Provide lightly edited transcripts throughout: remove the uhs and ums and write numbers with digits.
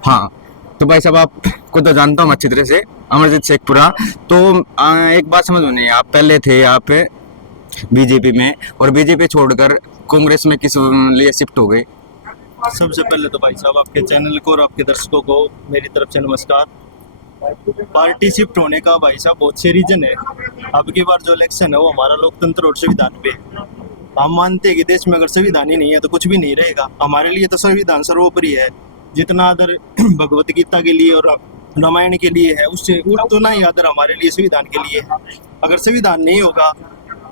हाँ, तो भाई साहब आपको तो जानता हूँ अच्छी तरह से, अमरजीत शेखपुरा। तो एक बात समझ में नहीं, आप पहले थे यहाँ पे बीजेपी में, और बीजेपी छोड़कर कांग्रेस में किस लिए शिफ्ट हो गए? सबसे पहले तो भाई साहब आपके चैनल को और आपके दर्शकों को मेरी तरफ से नमस्कार। पार्टी शिफ्ट होने का भाई साहब बहुत से रीजन है। अब की बार जो इलेक्शन है वो हमारा लोकतंत्र और संविधान पे है। हम मानते हैं कि देश में अगर संविधान ही नहीं है तो कुछ भी नहीं रहेगा। हमारे लिए तो संविधान सर्वोपरि है। जितना आदर भगवत गीता के लिए और रामायण के लिए है, उससे उतना ही आदर हमारे लिए संविधान के लिए है। अगर संविधान नहीं होगा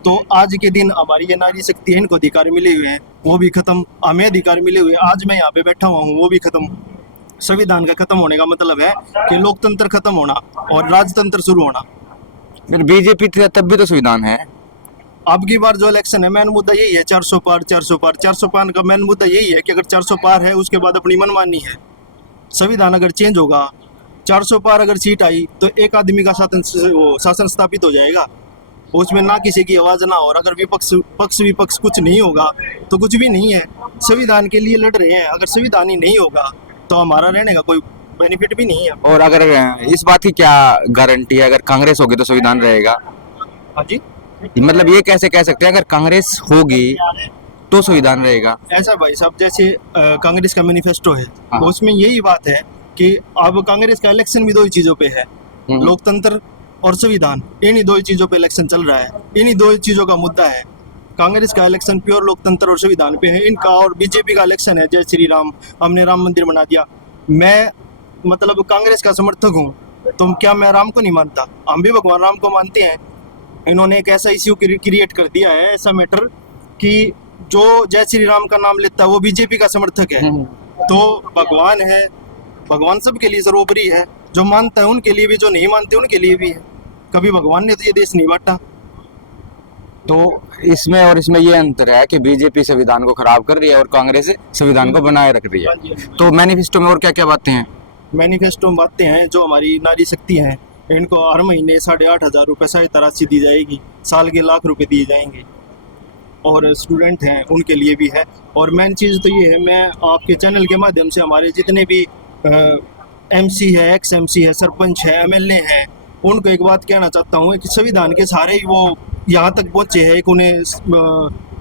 तो आज के दिन हमारी ये नारी शक्ति है, इनको अधिकार मिले हुए हैं, वो भी खत्म। हमें अधिकार मिले हुए आज मैं यहाँ पे बैठा हुआ हूँ, वो भी खत्म। संविधान का खत्म होने का मतलब है कि लोकतंत्र खत्म होना और राजतंत्र शुरू होना। फिर बीजेपी थी तब भी तो संविधान है। अब की बार जो इलेक्शन है, मेन मुद्दा यही है, 400 पार 400 पार 400 पार का मेन मुद्दा यही है कि अगर 400 पार है उसके बाद अपनी मनमानी है। संविधान अगर चेंज होगा, 400 पार अगर सीट आई तो एक आदमी का शासन स्थापित हो जाएगा, उसमें ना किसी की आवाज़ ना। और अगर पक्ष विपक्ष कुछ नहीं होगा तो कुछ भी नहीं है। संविधान के लिए लड़ रहे हैं, अगर संविधान ही नहीं होगा तो हमारा रहने का कोई बेनिफिट भी नहीं है। और अगर इस बात की क्या गारंटी है, अगर कांग्रेस होगी तो संविधान रहेगा? हाँ जी, मतलब ये कैसे कह सकते हैं अगर कांग्रेस होगी तो संविधान रहेगा? ऐसा भाई साहब जैसे कांग्रेस का मैनिफेस्टो है, हाँ। उसमें यही बात है कि अब कांग्रेस का इलेक्शन भी दो ही चीज़ों पे है, लोकतंत्र और संविधान। इन्हीं दो ही चीज़ों पे इलेक्शन चल रहा है, इन्हीं दो ही चीज़ों का मुद्दा है। कांग्रेस का इलेक्शन प्योर लोकतंत्र और संविधान पे है इनका, और बीजेपी का इलेक्शन है जय श्री राम, हमने राम मंदिर बना दिया। मैं मतलब कांग्रेस का समर्थक हूँ, तो क्या मैं राम को नहीं मानता? हम भी भगवान राम को मानते हैं। इन्होंने एक ऐसा इश्यू क्रिएट कर दिया है, ऐसा मैटर, कि जो जय श्री राम का नाम लेता है वो बीजेपी का समर्थक है। तो भगवान है, भगवान सबके लिए सर्वोपरि है। जो मानता है उनके लिए भी, जो नहीं मानते उनके लिए भी है। कभी भगवान ने तो ये देश नहीं बांटा। तो इसमें और इसमें ये अंतर है कि बीजेपी संविधान को खराब कर रही है और कांग्रेस संविधान को बनाए रख रही है। तो मैनिफेस्टो में और क्या क्या बातें हैं? मैनिफेस्टो में बातें हैं, जो हमारी नारी शक्ति हैं इनको हर महीने 8,500 रुपये सहायता राशि दी जाएगी, साल के लाख रुपए दिए जाएंगे। और स्टूडेंट हैं उनके लिए भी है। और मेन चीज़ तो ये है, मैं आपके चैनल के माध्यम से हमारे जितने भी एमसी है, एक्स एमसी है, सरपंच है, एमएलए हैं, उनको एक बात कहना चाहता हूँ कि संविधान के सहारे ही वो यहाँ तक पहुँचे हैं। एक उन्हें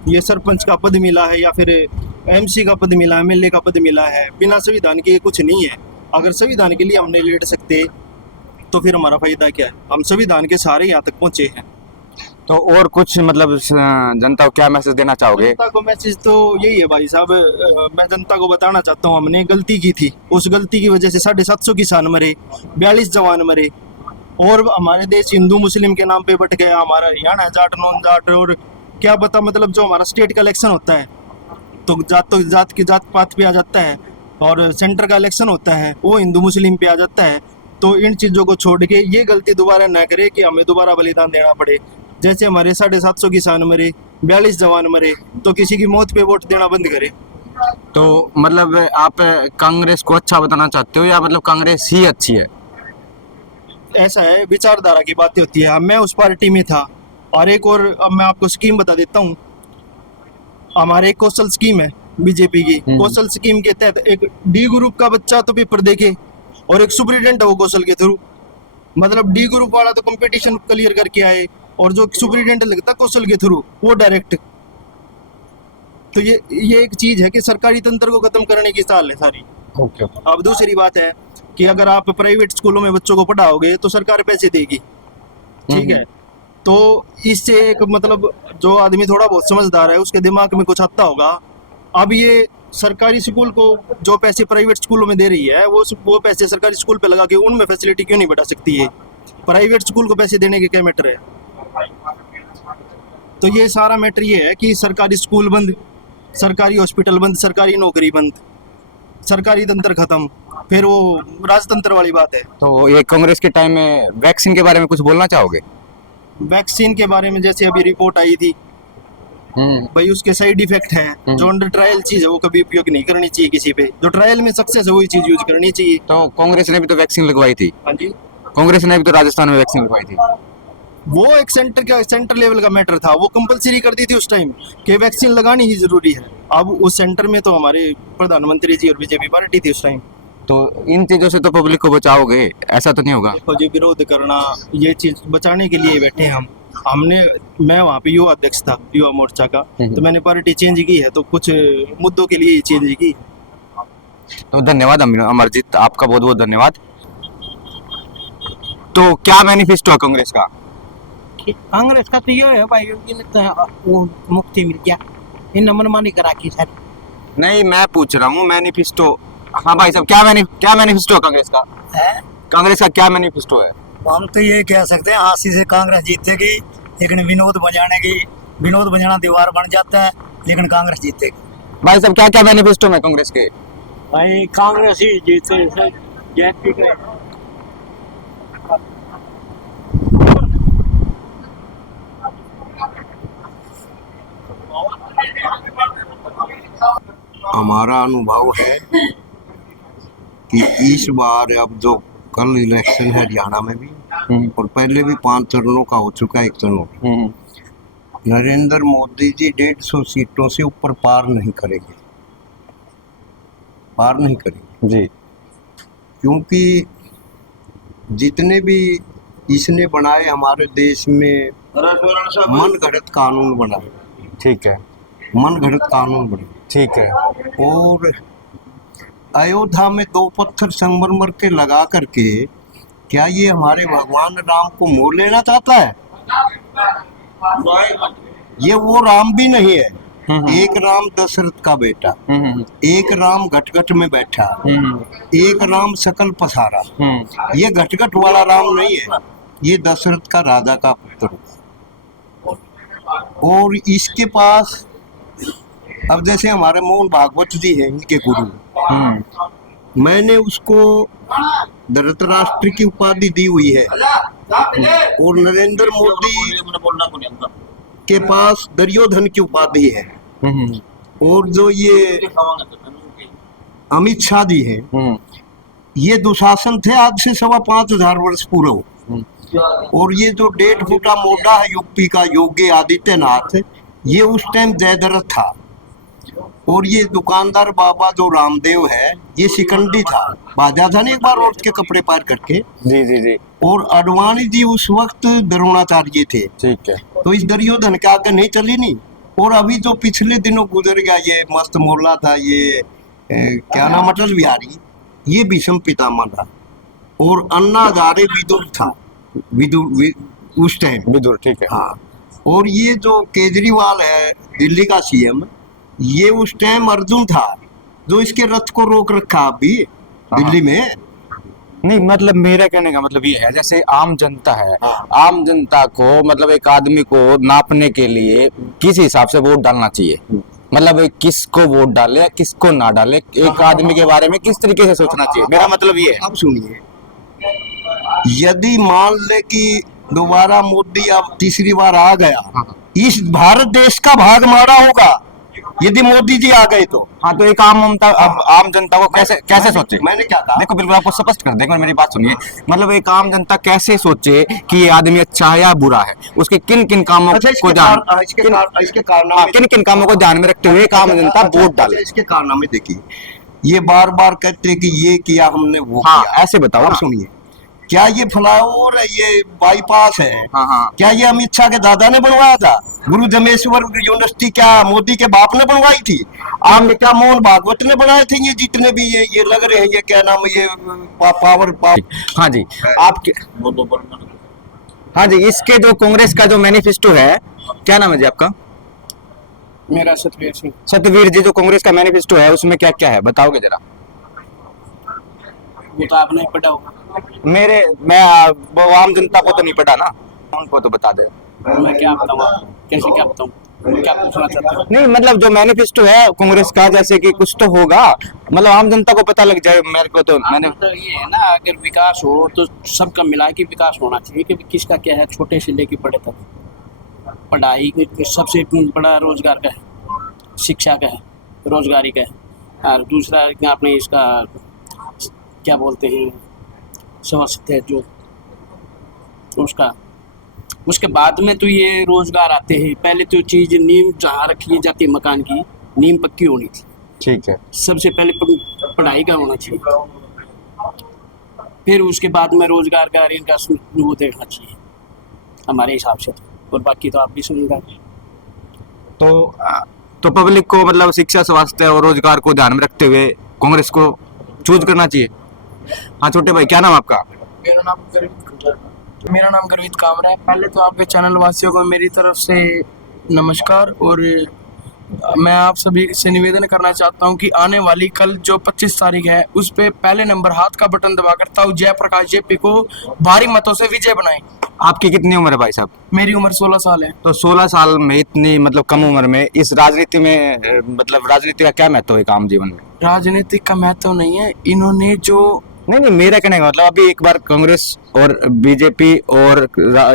ये सरपंच का पद मिला है या फिर एमसी का पद मिला है, एमएलए का पद मिला है। बिना संविधान के कुछ नहीं है। अगर संविधान के लिए हम नहीं लड़ सकते तो फिर हमारा फायदा क्या है? हम संविधान के सहारे यहाँ तक पहुँचे हैं। तो और कुछ मतलब जनता को क्या मैसेज देना चाहोगे? जनता को मैसेज तो यही है भाई साहब, मैं जनता को बताना चाहता हूँ, हमने गलती की थी। उस गलती की वजह से 750 किसान मरे, 42 जवान मरे, और हमारे देश हिंदू मुस्लिम के नाम पे बट गया। हमारा हरियाणा जाट नॉन जाट, और क्या पता, मतलब जो हमारा स्टेट का इलेक्शन होता है तो जात की जात पात पे आ जाता है, और सेंटर का इलेक्शन होता है वो हिंदू मुस्लिम पे आ जाता है। तो इन चीज़ों को छोड़ के ये गलती दोबारा ना करे कि हमें दोबारा बलिदान देना पड़े। जैसे हमारे 750 किसान मरे, 42 जवान मरे, तो किसी की मौत पे वोट देना बंद करे। तो मतलब आप कांग्रेस को अच्छा बताना चाहते हो या मतलब कांग्रेस ही अच्छी है? ऐसा है, विचारधारा की बातें होती है। मैं उस पार्टी में था। और एक और अब मैं आपको स्कीम बता देता हूँ। हमारे एक कौशल स्कीम है बीजेपी की। कौशल स्कीम के तहत एक डी ग्रुप का बच्चा तो पेपर देके, और एक सुपरिटेंडेंट है वो कौशल के थ्रू। मतलब डी ग्रुप वाला तो कंपटीशन क्लियर करके आए, और जो सुपरिटेंडेंट लगता कौशल के थ्रू वो डायरेक्ट। तो ये एक चीज है कि सरकारी तंत्र को खत्म करने की चाल है सारी। ओके। अब दूसरी बात है कि अगर आप प्राइवेट स्कूलों में बच्चों को पढ़ाओगे तो सरकार पैसे देगी, ठीक है। तो इससे एक मतलब जो आदमी थोड़ा बहुत समझदार है उसके दिमाग में कुछ आता होगा। अब ये सरकारी स्कूल को जो पैसे प्राइवेट स्कूलों में दे रही है, वो पैसे सरकारी स्कूल पे लगा के उनमें फैसिलिटी क्यों नहीं बढ़ा सकती है? प्राइवेट स्कूल को पैसे देने के क्या मैटर है? तो ये सारा मैटर ये है कि सरकारी स्कूल बंद, सरकारी हॉस्पिटल बंद, सरकारी नौकरी बंद, सरकारी तंत्र खत्म, फिर वो राजतंत्र वाली बात है। तो ये कांग्रेस के टाइम में वैक्सीन के बारे में कुछ बोलना चाहोगे? वैक्सीन के बारे में जैसे अभी रिपोर्ट आई थी भाई, उसके साइड इफेक्ट हैं। जो अंडर ट्रायल चीज है वो कभी उपयोग नहीं करनी चाहिए किसी पे। जो ट्रायल में सक्सेस है वही चीज यूज करनी चाहिए। तो कांग्रेस ने भी तो वैक्सीन लगवाई थी। हाँ जी, कांग्रेस ने भी तो राजस्थान में वैक्सीन लगवाई थी। वो एक सेंटर लेवल का मैटर था, वो कंपलसरी कर दी थी उस टाइम कि वैक्सीन लगानी ही जरूरी है। अब उस सेंटर में तो हमारे प्रधानमंत्री जी और बीजेपी पार्टी थी उस टाइम। तो इन चीजों से तो पब्लिक को बचाओगे, ऐसा तो नहीं होगा? देखो जी, विरोध करना ये चीज बचाने के लिए बैठे हैं हम। मैं वहाँ पे युवा अध्यक्ष था युवा मोर्चा का, तो मैंने पार्टी चेंज की है, तो कुछ मुद्दों के लिए चेंज की। तो धन्यवाद अमरजीत, आपका बहुत बहुत धन्यवाद। तो क्या मैनिफेस्टो है कांग्रेस का? कांग्रेस का तो ये है भाई, कि लगता है वो मुक्ति मिल गया, इन मनमानी करा की सर। नहीं, मैं पूछ रहा हूँ मैनिफेस्टो। हाँ भाई साहब, क्या मैनिफेस्टो है कांग्रेस का? कांग्रेस का क्या मैनिफेस्टो है? हम तो ये कह सकते हैं हाथी से कांग्रेस जीतेगी, लेकिन विनोद बजाना दीवार बन जाता है, लेकिन कांग्रेस जीतेगी। भाई साहब, क्या क्या मैनिफेस्टो है कांग्रेस के? भाई कांग्रेस ही जीते सर, जेपी का। हमारा अनुभव है कि इस बार अब जो कल इलेक्शन है हरियाणा में भी और पहले भी 5 चरणों का हो चुका है, एक चरण नरेंद्र मोदी जी 150 सीटों से ऊपर पार नहीं करेंगे जी। क्योंकि जितने भी इसने बनाए हमारे देश में मन घड़त कानून बनाए, ठीक है, मन घड़त कानून बनाए, ठीक है। और अयोध्या में 2 पत्थर संगमरमर के लगा करके क्या ये हमारे भगवान राम को मोह लेना चाहता है? ये वो राम भी नहीं है। एक राम दशरथ का बेटा, एक राम घटघट में बैठा, एक राम सकल पसारा। ये घटघट वाला राम नहीं है, ये दशरथ का राजा का पुत्र। और इसके पास अब जैसे हमारे मोहन भागवत जी हैं, इनके गुरु, मैंने उसको धृतराष्ट्र की उपाधि दी हुई है, और नरेंद्र मोदी के पास दुर्योधन की उपाधि है, और जो ये अमित शाह जी हैं, ये दुशासन थे आज से 5,500 वर्ष पूर्व। और ये जो 1.5 फुटा मोटा है यूपी का योगी आदित्यनाथ, ये उस टाइम जयद्रथ था। और ये दुकानदार बाबा जो रामदेव है, ये शिकंडी था, बाजा था ना एक बार औरत के कपड़े पार करके। जी जी जी। और अडवाणी जी उस वक्त द्रोणाचार्य थे। ठीक है। तो इस दुर्योधन के आगे नहीं चली नहीं। और अभी जो पिछले दिनों गुजर गया ये मस्त मोहल्ला था, ये क्या नाम, अटल बिहारी, ये भीष्म पितामह था। और अन्ना हजारे विदुर था, विदुर उस टाइम। विदुर, ठीक है। हाँ। और ये जो केजरीवाल है दिल्ली का सीएम, ये उस टाइम अर्जुन था, जो इसके रथ को रोक रखा अभी दिल्ली में। नहीं, मतलब मेरा कहने का मतलब ये है, जैसे आम जनता है, आम जनता को मतलब एक आदमी को नापने के लिए किस हिसाब से वोट डालना चाहिए, मतलब किसको वोट डाले किसको ना डाले, एक आदमी के बारे में किस तरीके से सोचना चाहिए, मेरा मतलब ये है। अब सुनिए, यदि मान ले कि दोबारा मोदी अब तीसरी बार आ गया, इस भारत देश का भाग मारा होगा यदि मोदी जी आ गए तो। हाँ, तो एक आम जनता को कैसे सोचे? मैंने क्या कहा? देखो, बिल्कुल आपको स्पष्ट कर देंगे, मेरी बात सुनिए। मतलब एक आम जनता कैसे सोचे कि ये आदमी अच्छा है या बुरा है, उसके किन किन कामों को किन किन कामों को ध्यान में रखते हुए एक आम जनता वोट डाले। इसके कारनामे देखिए, ये बार बार कहते हैं कि ये किया हमने, वो हाँ, किया। ऐसे बताओ। और सुनिए, क्या ये फ्लाईओवर है, ये बाईपास है, क्या ये अमित शाह के दादा ने बनवाया था? गुरु जमेश्वर यूनिवर्सिटी क्या मोदी के बाप ने बनवाई थी? आप क्या मोहन भागवत ने बनाए थे? ये जितने भी ये लग रहे हैं, ये क्या नाम है, ये पावर। हाँ जी, आपके, हाँ जी, इसके जो कांग्रेस का जो मैनिफेस्टो है, क्या नाम है जी आपका? मेरा सतवीर सिंह। सतवीर जी, जो कांग्रेस का मैनिफेस्टो है उसमें क्या क्या है, बताओगे जरा? वो तो आपने पढ़ा होगा। वो आम जनता को तो नहीं पता ना, उनको तो बता दे। मैं क्या बताऊँ, कैसे क्या बताऊँ, क्या पूछना चाहते हो? नहीं, मतलब जो मैनिफेस्टो है कांग्रेस का, जैसे कि कुछ तो होगा, मतलब आम जनता को पता लग जाए। मेरे को तो तो ये है ना, अगर विकास हो तो सबका मिला के विकास होना चाहिए, कि किसका क्या है, छोटे से लेके बड़े तक। पढ़ाई सबसे बड़ा रोजगार का है, शिक्षा का है, रोजगारी का है। और दूसरा आपने इसका क्या बोलते हैं, स्वास्थ्य है जो उसका उसके बाद में तो ये रोजगार आते हैं। पहले तो चीज नींव जहाँ रखी जाती है मकान की, नींव पक्की होनी थी। ठीक है। सबसे पहले पढ़ाई का होना चाहिए, फिर उसके बाद में रोजगार का इनका वो देखना चाहिए हमारे हिसाब से। और बाकी तो आप भी सुनिएगा। तो पब्लिक को मतलब शिक्षा, स्वास्थ्य और रोजगार को ध्यान में रखते हुए कांग्रेस को चूज करना चाहिए। हाँ छोटे भाई, क्या नाम आपका? मेरा नाम गुरमीत कामरा है। पहले तो आपके चैनल वासियों को मेरी तरफ से नमस्कार। और मैं आप सभी से निवेदन करना चाहता हूं कि आने वाली कल जो 25 तारीख है उस पे पहले नंबर हाथ का बटन दबाकर ताऊ जयप्रकाश जेपी को भारी मतों से विजय बनाएं। आपकी कितनी उम्र है भाई साहब? मेरी उम्र 16 साल है। तो 16 साल में इतनी मतलब कम उम्र में इस राजनीति में मतलब राजनीति का क्या महत्व है काम जीवन में? राजनीतिक का महत्व नहीं है, इन्होंने जो नहीं, मेरा कहने का मतलब अभी एक बार कांग्रेस और बीजेपी और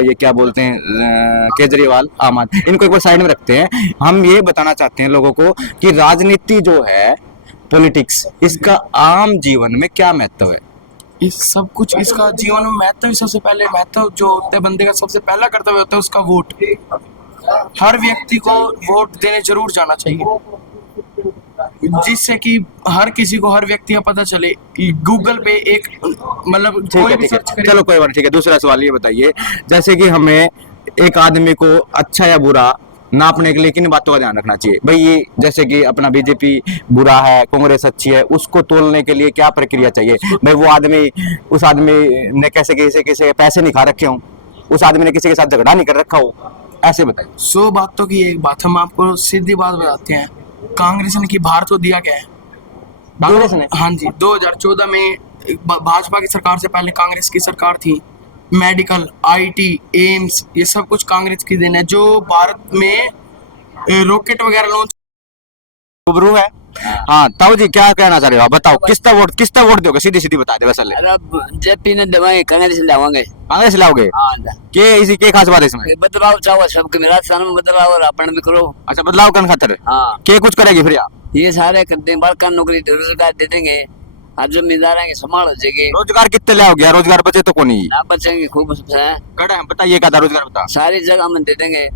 ये क्या बोलते हैं केजरीवाल, आम आदमी, इनको एक बार साइड में रखते हैं। हम ये बताना चाहते हैं लोगों को कि राजनीति जो है, पॉलिटिक्स, इसका आम जीवन में क्या महत्व है? इस सब कुछ इसका जीवन में महत्व, सबसे पहले महत्व जो होता है बंदे का, सबसे पहला कर्तव्य होता है उसका वोट। हर व्यक्ति को वोट देने जरूर जाना चाहिए, जिससे कि हर किसी को, हर व्यक्ति का पता चले कि गूगल पे एक मतलब कोई भी सर्च करे। चलो कोई बात, ठीक है। दूसरा सवाल ये बताइए, जैसे कि हमें एक आदमी को अच्छा या बुरा नापने के लिए किन बातों का ध्यान रखना चाहिए भाई? ये जैसे कि अपना बीजेपी बुरा है, कांग्रेस अच्छी है, उसको तोलने के लिए क्या प्रक्रिया चाहिए भाई? वो आदमी, उस आदमी ने कैसे किसी पैसे नहीं खा रखे हों, उस आदमी ने किसी के साथ झगड़ा नहीं कर रखा हो, ऐसे बताइए। 100 बातों की एक बात हम आपको सीधी बात बताते हैं। कांग्रेस ने की बाहर तो दिया क्या है? कांग्रेस ने? हाँ जी, 2014 में भाजपा की सरकार से पहले कांग्रेस की सरकार थी। मेडिकल, आईटी, एम्स, ये सब कुछ कांग्रेस की देन है। जो भारत में रॉकेट वगैरह लॉन्च गुबरू है। हाँ ताऊ जी, क्या कहना चाह रहे हो आप? बताओ, किसका वोट दोगे? सीधी बता दे। वैसे अब जेपी ने दवाएं कांग्रेस लावांगे। कांग्रेस लाओगे? हाँ, के इसी के खास बात है इसमें? बदलाव चाहो सबके, मेरा राजस्थान में बदलाव और अपन भी करो। अच्छा, बदलाव करने खातिर हाँ, के कुछ करेगी फिर यार? ये सारे कर दें, बड़का नौकरी रोजगार दे देंगे, आज जमींदार के संभाल हो जाएगी। रोजगार कितने लाओगे? रोजगार बचे तो कौन ही ना बचेंगे खूब है। कड़े बताइए, क्या था रोजगार? बता। सारी जगह में दे देंगे।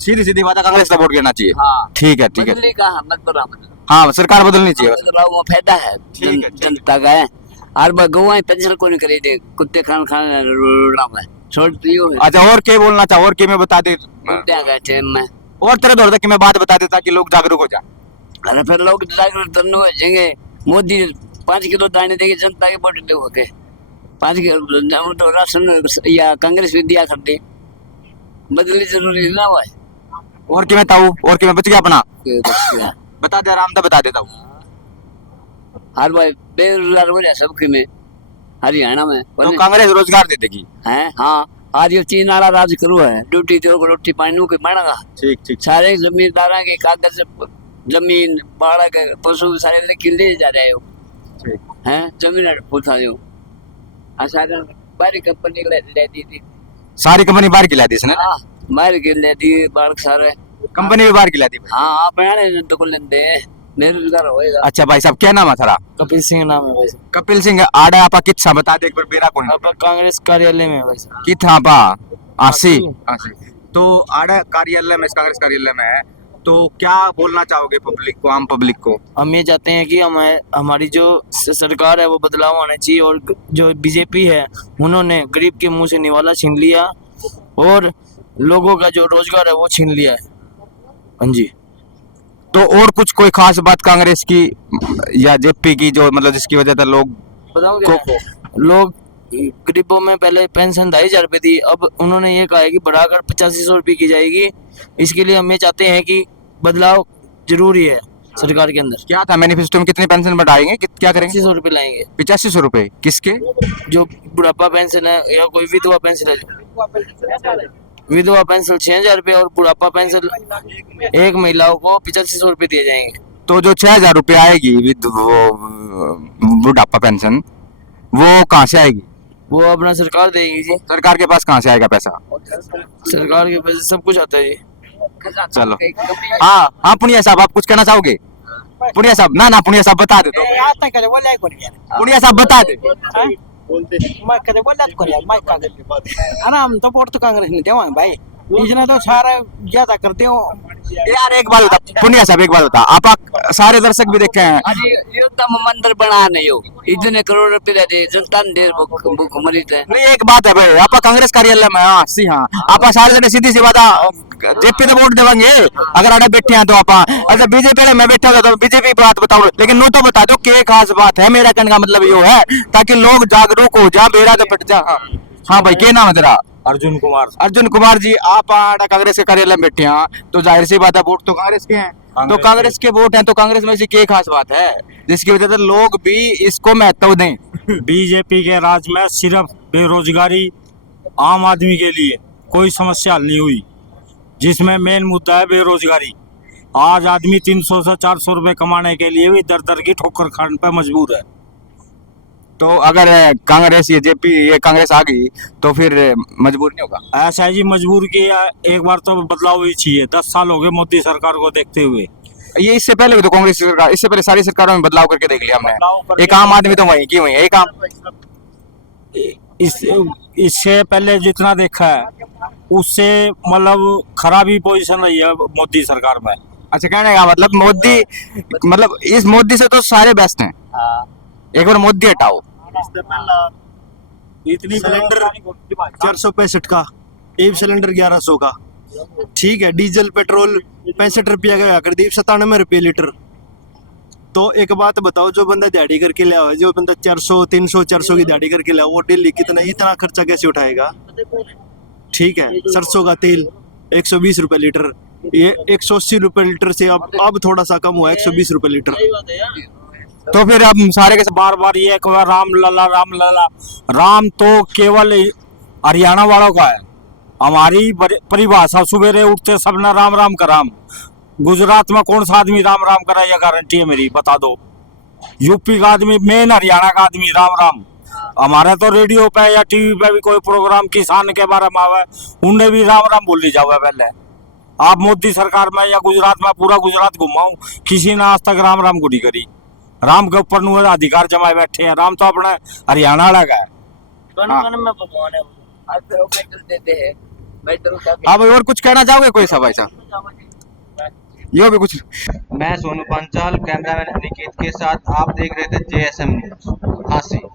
सीधी बात है, कांग्रेस का वोट देना चाहिए। हाँ, ठीक है। बदली का बदलाव, हाँ, सरकार बदलनी चाहिए। बदलाव में फायदा है ठीक है। जनता का है। और गौएं पेंशन को नहीं करेगी, कुत्ते खाना में छोड़ दियो है। अच्छा, और क्या बोलना चाहो? और क्या मैं बता दे कुत्ते का टाइम में और तरह दौड़ कि मैं बात बता देता कि लोग जागरूक हो जाए। अरे फिर लोग जागरूक तो हो जाएंगे। मोदी 5 किलो दाने देगी जनता के वोट दे होके 5 किलो तो राशन या कांग्रेस भी दिया करती, बदली जरूरी ना हुआ। और क्या मैं ताऊ, और क्या मैं बच गया अपना? बता दे, आराम से बता देता हूँ। हर भाई बेरोजगार हो जाए सबके में, हरियाणा में तो कांग्रेस रोजगार दे देगी है। हाँ, आज ये 3 वाला राज करू है, ड्यूटी तो रोटी पानी के मानेगा। ठीक। सारे जमींदार के कागज, जमीन, बाड़ा के पशु सारे लेके ले जा रहे हो हैं, जमीन पूछा हो। सारे बारी कंपनी ले दी थी, सारी कंपनी बाहर खिला दी इसने। हाँ, बाहर के ले दी, बाढ़ सारे कंपनी भी बाहर खिला दी। हाँ, आप आने तो को लेंदे बेरोजगार होएगा। अच्छा भाई साहब, क्या नाम है थारा? कपिल सिंह नाम है भाई। कपिल सिंह आड़ा आपा कितना बता दे एक बार बेरा कौन? अब कांग्रेस कार्यालय में है भाई। कितना आपा? 80। तो आड़ा कार्यालय में, कांग्रेस कार्यालय में है। तो क्या बोलना चाहोगे पब्लिक को, आम पब्लिक को? हम ये चाहते हैं कि हमारी जो सरकार है वो बदलाव आना चाहिए। और जो बीजेपी है उन्होंने गरीब के मुंह से निवाला छीन लिया और लोगों का जो रोजगार है वो छीन लिया है। हाँ जी। तो और कुछ कोई खास बात कांग्रेस की या जेपी की जो मतलब जिसकी वजह से लोग लोग गरीबों में पहले पेंशन 2500 रुपये थी, अब उन्होंने ये कहा है कि बढ़ाकर 8500 रुपये की जाएगी। इसके लिए हम ये चाहते हैं कि बदलाव जरूरी है सरकार के अंदर। क्या था मैनिफेस्टो में? कितनी पेंशन बढ़ाएंगे, क्या करेंगे? 8500 रुपये लाएंगे। 8500 रुपए किसके? जो बुढ़ापा पेंशन है या कोई विधवा पेंशन है, विधवा पेंशन 6000 रुपये और बुढ़ापा पेंशन एक महिलाओं को 8500 रुपये दिए जाएंगे। तो जो 6000 रुपये आएगी विद बुढ़ापा पेंशन, वो कहाँ से आएगी? वो अपना सरकार देगी जी। सरकार के पास कहाँ से आएगा पैसा? सरकार के पास सब कुछ आता है जी। चलो, हाँ पुनिया साहब, आप कुछ कहना चाहोगे? पुनिया साहब, ना पुनिया साहब बता दे। पुनिया साहब बता दे। बोलते मैं कदे बोला तो कर यार मैं कागज आराम तो वोट तो कांग्रेस ने देवा है भाई इसने तो सारा ज्यादा करते हो यार एक बात बता पुनिया साहब, एक बात बता, आप सारे दर्शक भी देखे हैं, अरे ये तो मंदिर बना नहीं हो इतने करोड़ रुपए दे जनता ने दे भूख मरी थे नहीं एक बात है भाई, आप कांग्रेस कार्यालय में हाँ सी हाँ आप सारे जने सीधी सी बात जेपी तो वोट देवेंगे अगर आड़े बैठे हैं तो आप अच्छा बीजेपी में बैठा होगा तो बीजेपी बात बताओ, लेकिन नो तो बता दो क्या खास बात है, मेरा कहने का मतलब ये है ताकि लोग जागरूक हो जा, बेरा तो पिट जा। हाँ भाई क्या नाम है तेरा? अर्जुन कुमार। अर्जुन कुमार जी, आप आड़ा कांग्रेस के कार्यालय में बैठे हैं तो जाहिर सी बात है वोट तो कांग्रेस के हैं, तो कांग्रेस के वोट हैं तो कांग्रेस में से क्या खास बात है जिसकी वजह से लोग भी इसको महत्व दें? बीजेपी के राज में सिर्फ बेरोजगारी आम आदमी के लिए कोई समस्या हल नहीं हुई, जिसमें मेन मुद्दा है बेरोजगारी। आज आदमी 300 से 400 रुपए कमाने के लिए भी दर दर की ठोकर खाने पर मजबूर है। तो अगर कांग्रेस ये कांग्रेस आ गई तो फिर मजबूर नहीं होगा? ऐसा है जी, मजबूर किया एक बार तो बदलाव ही चाहिए। 10 साल हो गए मोदी सरकार को देखते हुए। ये इससे पहले भी तो कांग्रेस की सरकार, इससे पहले सारी सरकारों में बदलाव करके देख लिया हमने, एक आम आदमी तो वही की वही एक आम इससे पहले जितना देखा है उससे मतलब खराबी पोजीशन रही है मोदी सरकार में। अच्छा कहने का मतलब मोदी, मतलब इस मोदी से तो सारे बेस्ट हैं, एक बार मोदी हटाओ। इतनी सिलेंडर 465 का, एक सिलेंडर 1100 का, ठीक है। डीजल पेट्रोल 65 रुपया का कर दी 97 रुपये लीटर। तो एक बात बताओ, जो बंदा दिहाड़ी करके लिया हुआ है, जो बंदा 400 300 400 की दिहाड़ी करके लिया, वो डेली कितना इतना खर्चा कैसे उठाएगा? ठीक है। सरसों का तेल 120 रुपये लीटर, ये 180 रुपये लीटर से अब थोड़ा सा कम हुआ 120 रुपये लीटर। तो फिर अब सारे के बार बार ये राम लला राम लला, राम तो केवल हरियाणा वालों का है। हमारी परिभाषा सवेरे उठते सबने राम राम का राम। गुजरात में कौन सा आदमी राम राम करे, ये गारंटी है मेरी, बता दो। यूपी का आदमी, मेन हरियाणा का आदमी राम राम। हमारे तो रेडियो पे या टीवी पे भी कोई प्रोग्राम किसान के बारे में आवे, उन्हें भी राम राम बोली जावे। पहले आप मोदी सरकार में या गुजरात में, पूरा गुजरात घुमाऊं, किसी ने आज तक राम राम गुड़ी करी। राम के ऊपर नु अधिकार जमाए बैठे हैं। राम तो अपने हरियाणा वाला का है। आप और कुछ कहना चाहोगे कोई सा भाई साहब? यो भी कुछ। मैं सोनू पंचाल, कैमरामैन अनिकेत के साथ आप देख रहे थे JSM न्यूज। हाँ